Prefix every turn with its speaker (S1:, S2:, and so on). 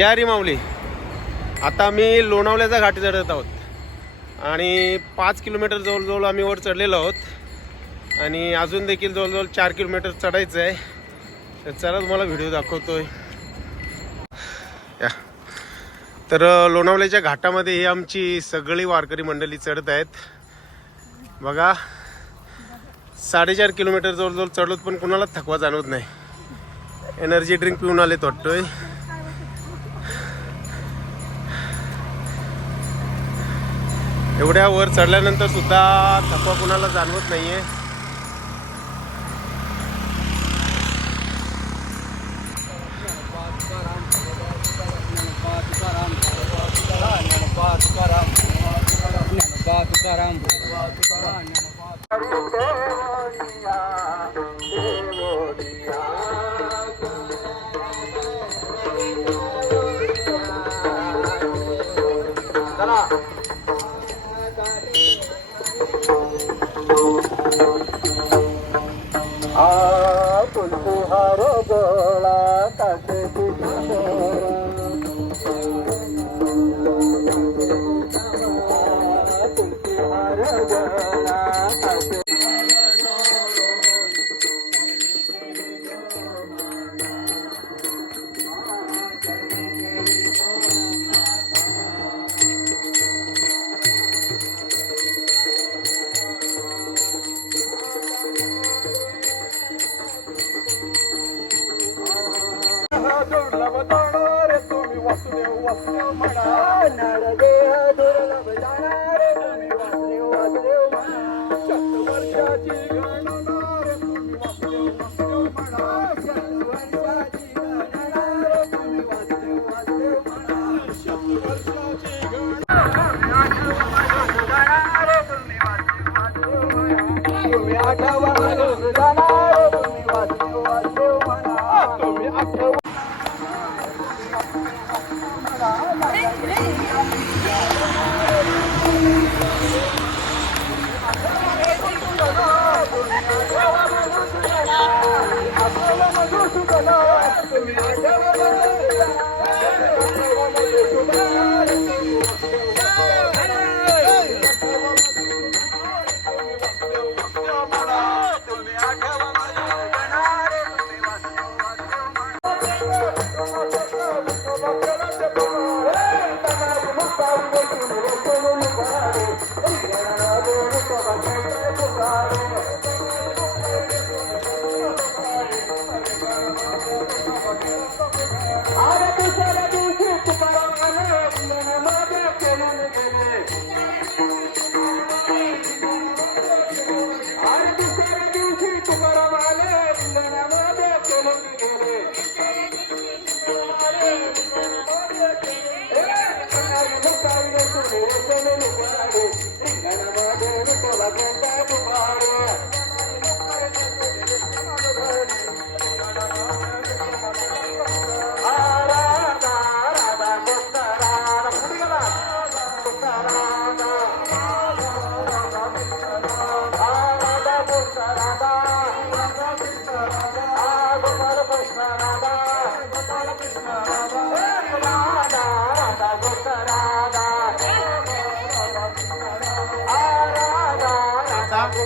S1: जय हरी माऊली. आता आम्ही लोणावल्याचा घाट चढत आहोत. आणि पाच किलोमीटर जवळजवळ आम्ही वर चढलेलो आहोत. आणि अजून देखील जवळजवळ चार किलोमीटर चढायचं आहे. तर चला तुम्हाला व्हिडिओ दाखवतोय. या. तर लोणावल्याच्या घाटामध्ये ही आमची सगळी वारकरी मंडळी चढत आहेत. बघा. साडेचार किलोमीटर जवळजवळ चढलोत पण कुणाला थकवा जाणवत नाही. एनर्जी ड्रिंक पिऊन आलेत वाटतोय. एवढ्या वर चढल्यानंतर सुद्धा थकवा कुणाला जाणवत नाहीये.
S2: Kulhi Hari. दुर्लभ जाणार तुम्ही वासुदेव वासुदेव म्हणा. नरदेह दुर्लभ जाणार तुम्ही वासुदेव वासुदेव म्हणा. शतवर्षाची गणना புகாரே